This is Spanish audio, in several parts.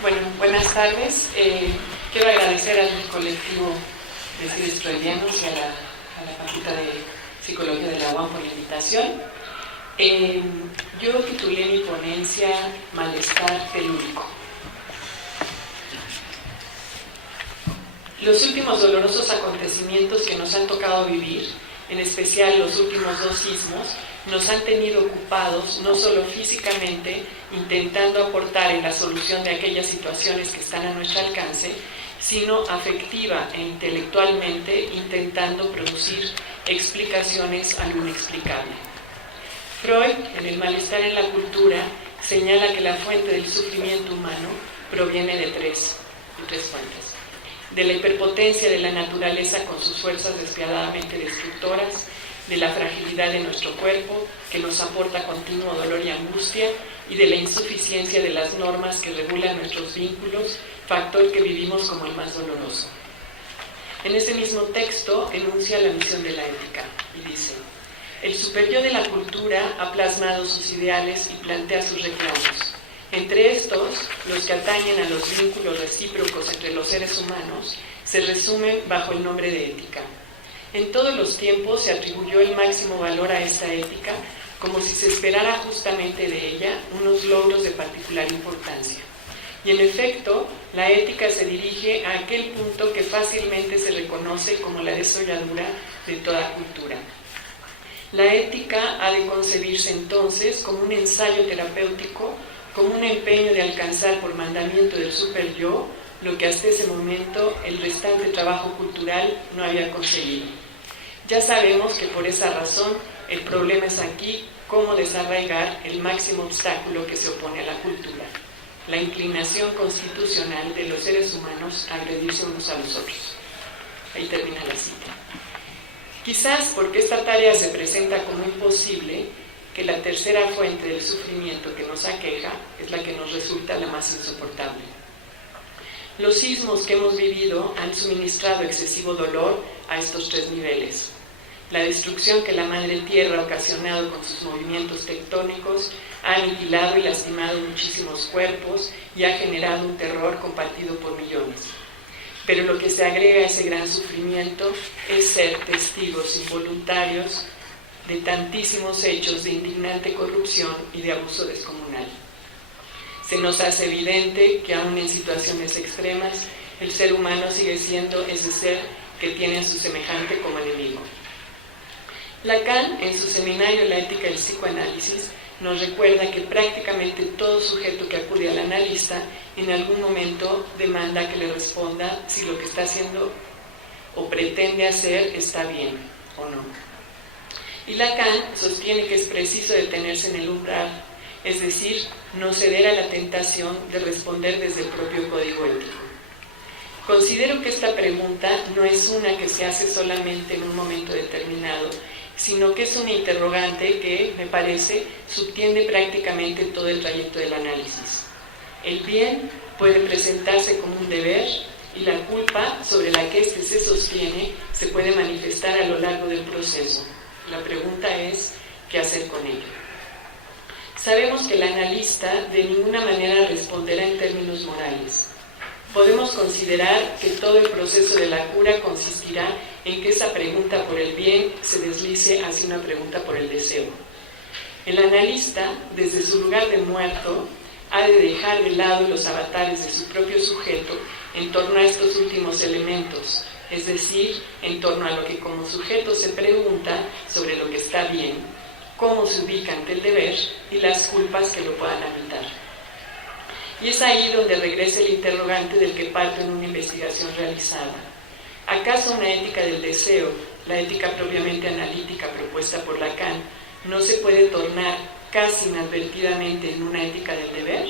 Bueno, buenas tardes. Quiero agradecer al colectivo de CIDES Freudianos y a la Facultad de Psicología de la UAM por la invitación. Yo titulé mi ponencia Malestar telúrico. Los últimos dolorosos acontecimientos que nos han tocado vivir, en especial los últimos dos sismos, nos han tenido ocupados no solo físicamente, intentando aportar en la solución de aquellas situaciones que están a nuestro alcance, sino afectiva e intelectualmente intentando producir explicaciones a lo inexplicable. Freud, en El malestar en la cultura, señala que la fuente del sufrimiento humano proviene de tres fuentes: de la hiperpotencia de la naturaleza con sus fuerzas despiadadamente destructoras, de la fragilidad de nuestro cuerpo, que nos aporta continuo dolor y angustia, y de la insuficiencia de las normas que regulan nuestros vínculos, factor que vivimos como el más doloroso. En ese mismo texto enuncia la misión de la ética y dice: el superyo de la cultura ha plasmado sus ideales y plantea sus reclamos. Entre estos, los que atañen a los vínculos recíprocos entre los seres humanos, se resumen bajo el nombre de ética. En todos los tiempos se atribuyó el máximo valor a esta ética, como si se esperara justamente de ella unos logros de particular importancia. Y en efecto, la ética se dirige a aquel punto que fácilmente se reconoce como la desolladura de toda cultura. La ética ha de concebirse entonces como un ensayo terapéutico, como un empeño de alcanzar por mandamiento del superyo lo que hasta ese momento el restante trabajo cultural no había conseguido. Ya sabemos que por esa razón el problema es aquí cómo desarraigar el máximo obstáculo que se opone a la cultura: la inclinación constitucional de los seres humanos a agredirse unos a los otros. Ahí termina la cita. Quizás porque esta tarea se presenta como imposible, que la tercera fuente del sufrimiento que nos aqueja es la que nos resulta la más insoportable. Los sismos que hemos vivido han suministrado excesivo dolor a estos tres niveles. La destrucción que la madre tierra ha ocasionado con sus movimientos tectónicos ha aniquilado y lastimado muchísimos cuerpos y ha generado un terror compartido por millones. Pero lo que se agrega a ese gran sufrimiento es ser testigos involuntarios de tantísimos hechos de indignante corrupción y de abuso descomunal. Se nos hace evidente que aún en situaciones extremas, el ser humano sigue siendo ese ser que tiene a su semejante como enemigo. Lacan, en su seminario La ética del psicoanálisis, nos recuerda que prácticamente todo sujeto que acude al analista en algún momento demanda que le responda si lo que está haciendo o pretende hacer está bien o no. Y Lacan sostiene que es preciso detenerse en el umbral, es decir, no ceder a la tentación de responder desde el propio código ético. Considero que esta pregunta no es una que se hace solamente en un momento determinado, sino que es una interrogante que, me parece, subtiende prácticamente todo el trayecto del análisis. El bien puede presentarse como un deber y la culpa sobre la que éste se sostiene se puede manifestar a lo largo del proceso. La pregunta es, ¿qué hacer con ello? Sabemos que el analista de ninguna manera responderá en términos morales. Podemos considerar que todo el proceso de la cura consistirá en que esa pregunta por el bien se deslice hacia una pregunta por el deseo. El analista, desde su lugar de muerto, ha de dejar de lado los avatares de su propio sujeto en torno a estos últimos elementos, es decir, en torno a lo que como sujeto se pregunta sobre lo que está bien, cómo se ubica ante el deber y las culpas que lo puedan habitar. Y es ahí donde regresa el interrogante del que parto en una investigación realizada. ¿Acaso una ética del deseo, la ética propiamente analítica propuesta por Lacan, no se puede tornar casi inadvertidamente en una ética del deber?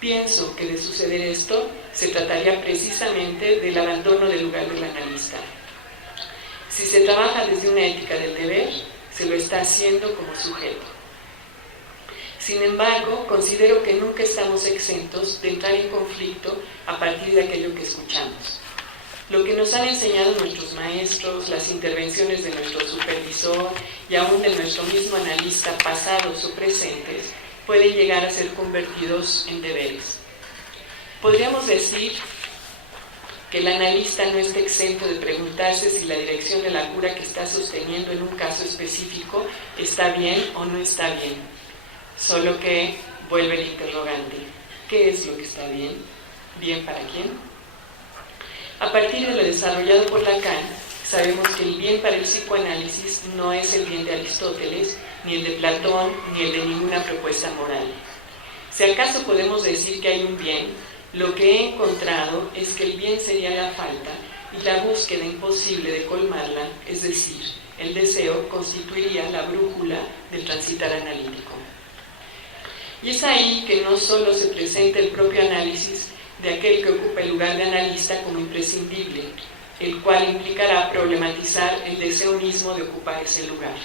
Pienso que de suceder esto, se trataría precisamente del abandono del lugar del analista. Si se trabaja desde una ética del deber, se lo está haciendo como sujeto. Sin embargo, considero que nunca estamos exentos de entrar en conflicto a partir de aquello que escuchamos. Lo que nos han enseñado nuestros maestros, las intervenciones de nuestro supervisor y aún de nuestro mismo analista, pasados o presentes, pueden llegar a ser convertidos en deberes. Podríamos decir que el analista no está exento de preguntarse si la dirección de la cura que está sosteniendo en un caso específico está bien o no está bien. Solo que vuelve el interrogante: ¿qué es lo que está bien? ¿Bien para quién? A partir de lo desarrollado por Lacan, sabemos que el bien para el psicoanálisis no es el bien de Aristóteles, ni el de Platón, ni el de ninguna propuesta moral. Si acaso podemos decir que hay un bien, lo que he encontrado es que el bien sería la falta y la búsqueda imposible de colmarla, es decir, el deseo constituiría la brújula del transitar analítico. Y es ahí que no solo se presenta el propio análisis de aquel que ocupa el lugar de analista como imprescindible, el cual implicará problematizar el deseo mismo de ocupar ese lugar,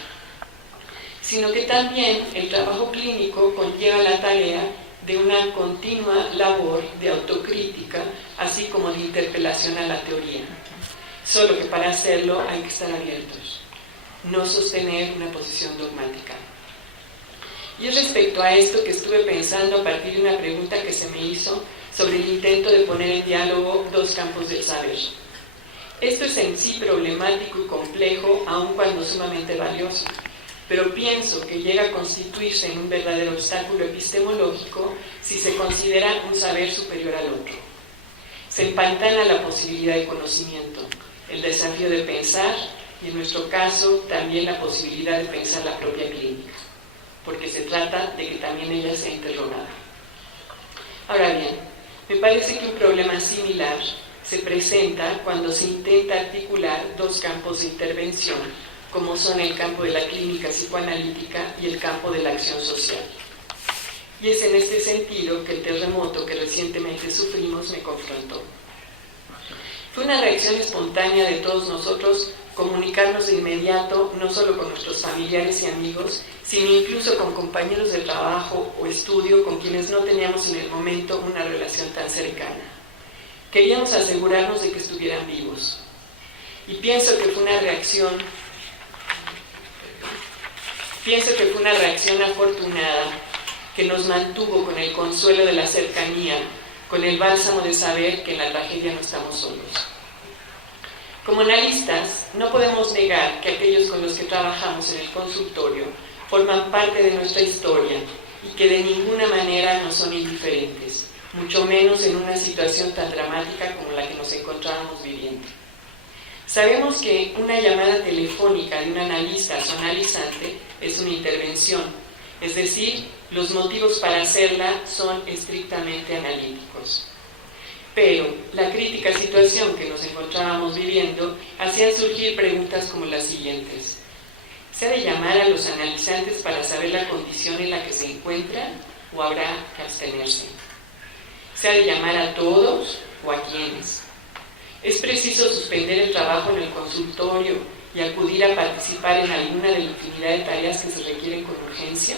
sino que también el trabajo clínico conlleva la tarea de una continua labor de autocrítica, así como de interpelación a la teoría. Solo que para hacerlo hay que estar abiertos, no sostener una posición dogmática. Y es respecto a esto que estuve pensando a partir de una pregunta que se me hizo sobre el intento de poner en diálogo dos campos del saber. Esto es en sí problemático y complejo, aun cuando sumamente valioso, pero pienso que llega a constituirse en un verdadero obstáculo epistemológico si se considera un saber superior al otro. Se empantana la posibilidad de conocimiento, el desafío de pensar y, en nuestro caso, también la posibilidad de pensar la propia clínica, porque se trata de que también ella sea interrogada. Ahora bien, me parece que un problema similar se presenta cuando se intenta articular dos campos de intervención, como son el campo de la clínica psicoanalítica y el campo de la acción social. Y es en este sentido que el terremoto que recientemente sufrimos me confrontó. Fue una reacción espontánea de todos nosotros comunicarnos de inmediato, no solo con nuestros familiares y amigos, sino incluso con compañeros de trabajo o estudio con quienes no teníamos en el momento una relación tan cercana. Queríamos asegurarnos de que estuvieran vivos. Y pienso que fue una reacción afortunada que nos mantuvo con el consuelo de la cercanía, con el bálsamo de saber que en la tragedia no estamos solos. Como analistas, no podemos negar que aquellos con los que trabajamos en el consultorio forman parte de nuestra historia y que de ninguna manera nos son indiferentes, mucho menos en una situación tan dramática como la que nos encontrábamos viviendo. Sabemos que una llamada telefónica de un analista a su analizante es una intervención, es decir, los motivos para hacerla son estrictamente analíticos. Pero la crítica situación que nos encontrábamos viviendo hacía surgir preguntas como las siguientes. ¿Se ha de llamar a los analizantes para saber la condición en la que se encuentran o habrá que abstenerse? ¿Se ha de llamar a todos o a quiénes? ¿Es preciso suspender el trabajo en el consultorio y acudir a participar en alguna de la infinidad de tareas que se requieren con urgencia?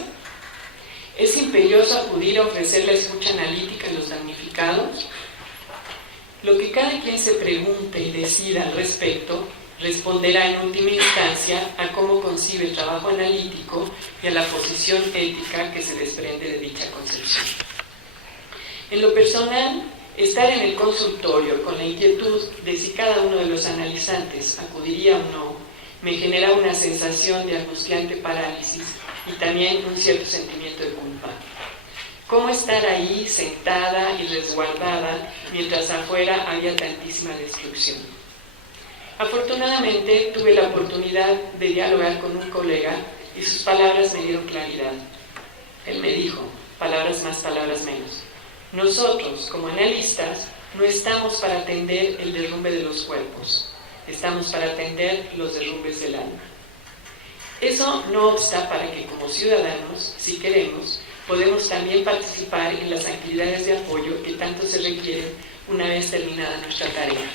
¿Es imperioso acudir a ofrecer la escucha analítica a los damnificados? Lo que cada quien se pregunte y decida al respecto responderá en última instancia a cómo concibe el trabajo analítico y a la posición ética que se desprende de dicha concepción. En lo personal, estar en el consultorio con la inquietud de si cada uno de los analizantes acudiría o no me genera una sensación de angustiante parálisis y también un cierto sentimiento de culpa. ¿Cómo estar ahí sentada y resguardada mientras afuera había tantísima destrucción? Afortunadamente tuve la oportunidad de dialogar con un colega y sus palabras me dieron claridad. Él me dijo, palabras más, palabras menos: nosotros, como analistas, no estamos para atender el derrumbe de los cuerpos, estamos para atender los derrumbes del alma. Eso no obsta para que como ciudadanos, si queremos, podemos también participar en las actividades de apoyo que tanto se requieren una vez terminada nuestra tarea.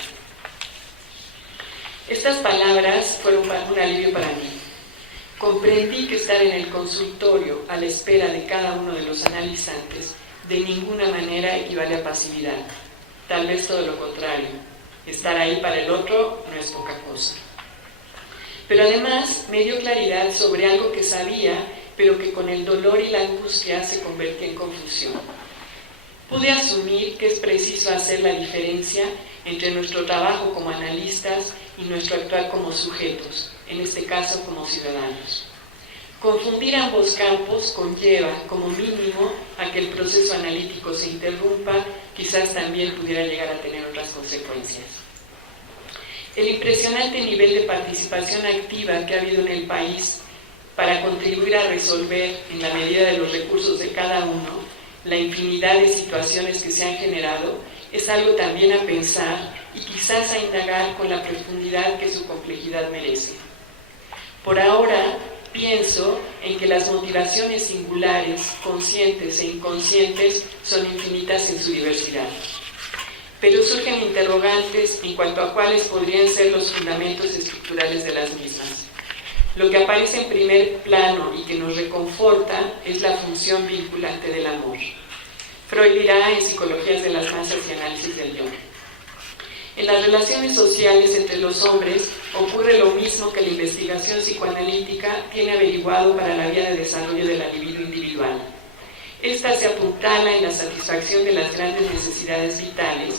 Estas palabras fueron un alivio para mí. Comprendí que estar en el consultorio a la espera de cada uno de los analizantes de ninguna manera equivale a pasividad. Tal vez todo lo contrario. Estar ahí para el otro no es poca cosa. Pero además me dio claridad sobre algo que sabía, pero que con el dolor y la angustia se convertía en confusión. pude asumir que es preciso hacer la diferencia entre nuestro trabajo como analistas y nuestro actuar como sujetos, en este caso como ciudadanos. Confundir ambos campos conlleva, como mínimo, a que el proceso analítico se interrumpa, quizás también pudiera llegar a tener otras consecuencias. El impresionante nivel de participación activa que ha habido en el país para contribuir a resolver, en la medida de los recursos de cada uno, la infinidad de situaciones que se han generado, es algo también a pensar y quizás a indagar con la profundidad que su complejidad merece. Por ahora, pienso en que las motivaciones singulares, conscientes e inconscientes, son infinitas en su diversidad. Pero surgen interrogantes en cuanto a cuáles podrían ser los fundamentos estructurales de las mismas. Lo que aparece en primer plano y que nos reconforta es la función vinculante del amor. Freud dirá en Psicologías de las Masas y Análisis del Yo. En las relaciones sociales entre los hombres ocurre lo mismo que la investigación psicoanalítica tiene averiguado para la vía de desarrollo de la libido individual. Esta se apuntala en la satisfacción de las grandes necesidades vitales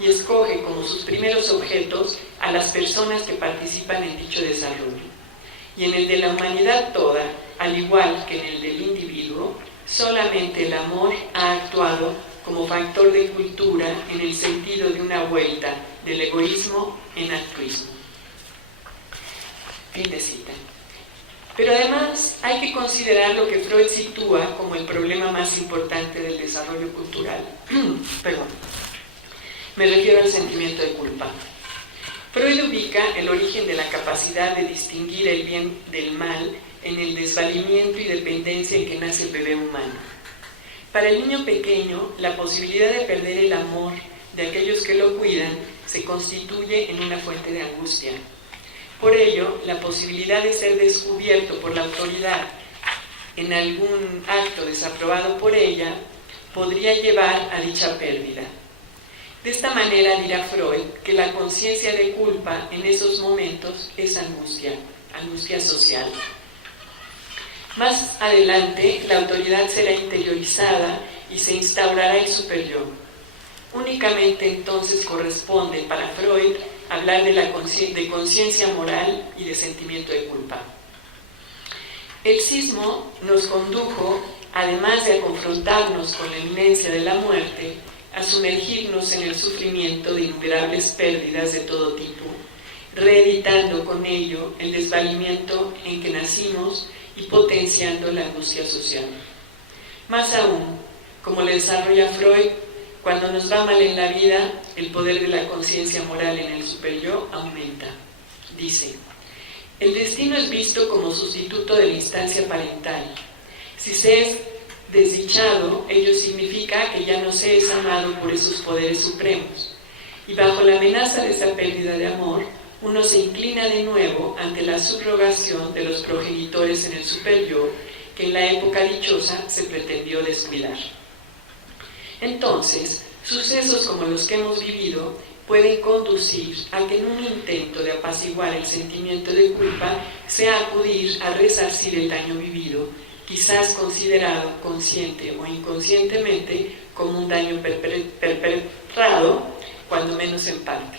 y escoge como sus primeros objetos a las personas que participan en dicho desarrollo. Y en el de la humanidad toda, al igual que en el del individuo, solamente el amor ha actuado como factor de cultura en el sentido de una vuelta del egoísmo en altruismo. Fin de cita. Pero además hay que considerar lo que Freud sitúa como el problema más importante del desarrollo cultural. Me refiero al sentimiento de culpa. Freud ubica el origen de la capacidad de distinguir el bien del mal en el desvalimiento y dependencia en que nace el bebé humano. Para el niño pequeño, la posibilidad de perder el amor de aquellos que lo cuidan se constituye en una fuente de angustia. Por ello, la posibilidad de ser descubierto por la autoridad en algún acto desaprobado por ella podría llevar a dicha pérdida. De esta manera dirá Freud que la conciencia de culpa en esos momentos es angustia, angustia social. Más adelante, la autoridad será interiorizada y se instaurará el superyo. Únicamente entonces corresponde para Freud hablar de conciencia moral y de sentimiento de culpa. El sismo nos condujo, además de a confrontarnos con la inminencia de la muerte, a sumergirnos en el sufrimiento de innumerables pérdidas de todo tipo, reeditando con ello el desvalimiento en que nacimos y potenciando la angustia social. Más aún, como le desarrolla Freud, cuando nos va mal en la vida, el poder de la conciencia moral en el superyo aumenta. Dice, el destino es visto como sustituto de la instancia parental. Si se es desdichado, ello significa que ya no se es amado por esos poderes supremos. Y bajo la amenaza de esa pérdida de amor, uno se inclina de nuevo ante la subrogación de los progenitores en el superyo, que en la época dichosa se pretendió descuidar. Entonces, sucesos como los que hemos vivido pueden conducir a que en un intento de apaciguar el sentimiento de culpa sea acudir a resarcir el daño vivido, quizás considerado consciente o inconscientemente como un daño perpetrado, cuando menos en parte.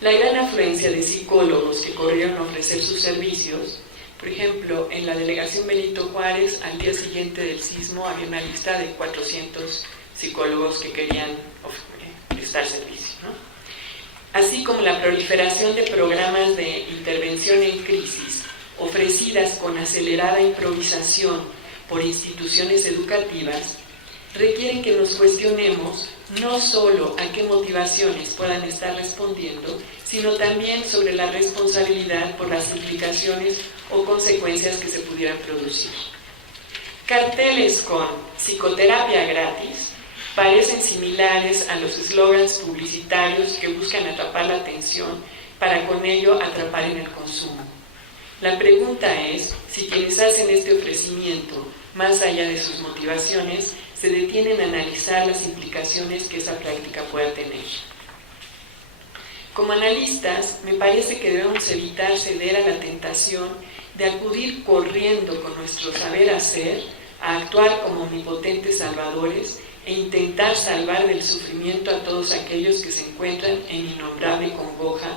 La gran afluencia de psicólogos que corrieron a ofrecer sus servicios, por ejemplo, en la delegación Benito Juárez, al día siguiente del sismo había una lista de 400 psicólogos que querían prestar servicio, ¿no? Así como la proliferación de programas de intervención en crisis ofrecidas con acelerada improvisación por instituciones educativas, requieren que nos cuestionemos no solo a qué motivaciones puedan estar respondiendo, sino también sobre la responsabilidad por las implicaciones o consecuencias que se pudieran producir. Carteles con psicoterapia gratis parecen similares a los eslogans publicitarios que buscan atrapar la atención para con ello atrapar en el consumo. La pregunta es si quienes hacen este ofrecimiento, más allá de sus motivaciones, se detienen a analizar las implicaciones que esa práctica pueda tener. Como analistas, me parece que debemos evitar ceder a la tentación de acudir corriendo con nuestro saber hacer a actuar como omnipotentes salvadores e intentar salvar del sufrimiento a todos aquellos que se encuentran en innombrable congoja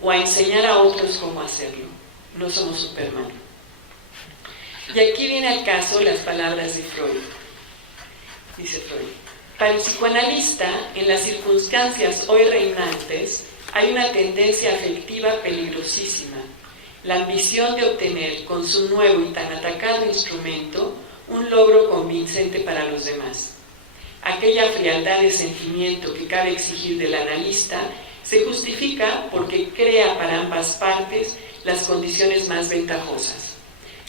o a enseñar a otros cómo hacerlo. No somos Superman. Y aquí viene al caso las palabras de Freud. Dice Freud: para el psicoanalista, en las circunstancias hoy reinantes, hay una tendencia afectiva peligrosísima, la ambición de obtener con su nuevo y tan atacado instrumento un logro convincente para los demás. Aquella frialdad de sentimiento que cabe exigir del analista se justifica porque crea para ambas partes las condiciones más ventajosas.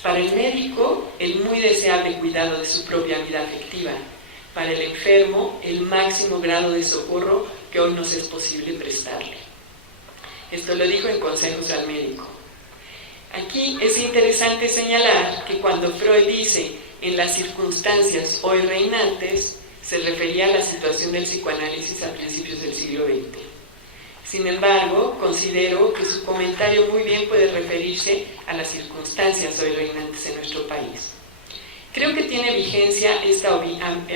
Para el médico, el muy deseable cuidado de su propia vida afectiva. Para el enfermo, el máximo grado de socorro que hoy nos es posible prestarle. Esto lo dijo en Consejos al Médico. Aquí es interesante señalar que cuando Freud dice en las circunstancias hoy reinantes, se refería a la situación del psicoanálisis a principios del siglo XX. Sin embargo, considero que su comentario muy bien puede referirse a las circunstancias hoy reinantes en nuestro país. Creo que tiene vigencia esta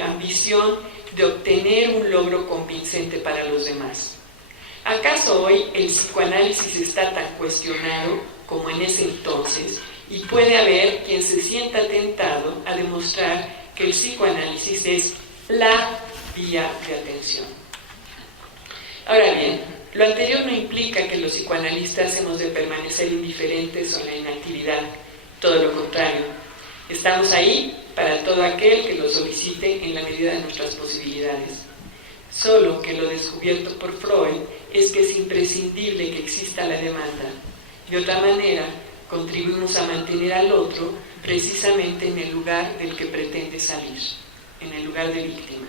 ambición de obtener un logro convincente para los demás. ¿Acaso hoy el psicoanálisis está tan cuestionado como en ese entonces y puede haber quien se sienta tentado a demostrar que el psicoanálisis es la vía de atención? Ahora bien, lo anterior no implica que los psicoanalistas hemos de permanecer indiferentes o en la inactividad, todo lo contrario. Estamos ahí para todo aquel que lo solicite en la medida de nuestras posibilidades. Solo que lo descubierto por Freud es que es imprescindible que exista la demanda. De otra manera, contribuimos a mantener al otro precisamente en el lugar del que pretende salir, en el lugar de víctima.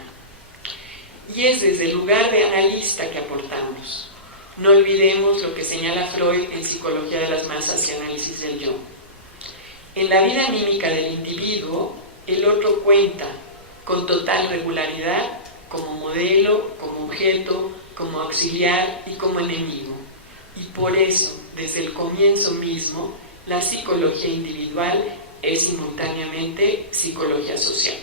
Y es desde el lugar de analista que aportamos. No olvidemos lo que señala Freud en Psicología de las Masas y Análisis del Yo. En la vida anímica del individuo, el otro cuenta con total regularidad como modelo, como objeto, como auxiliar y como enemigo. Y por eso, desde el comienzo mismo, la psicología individual es simultáneamente psicología social.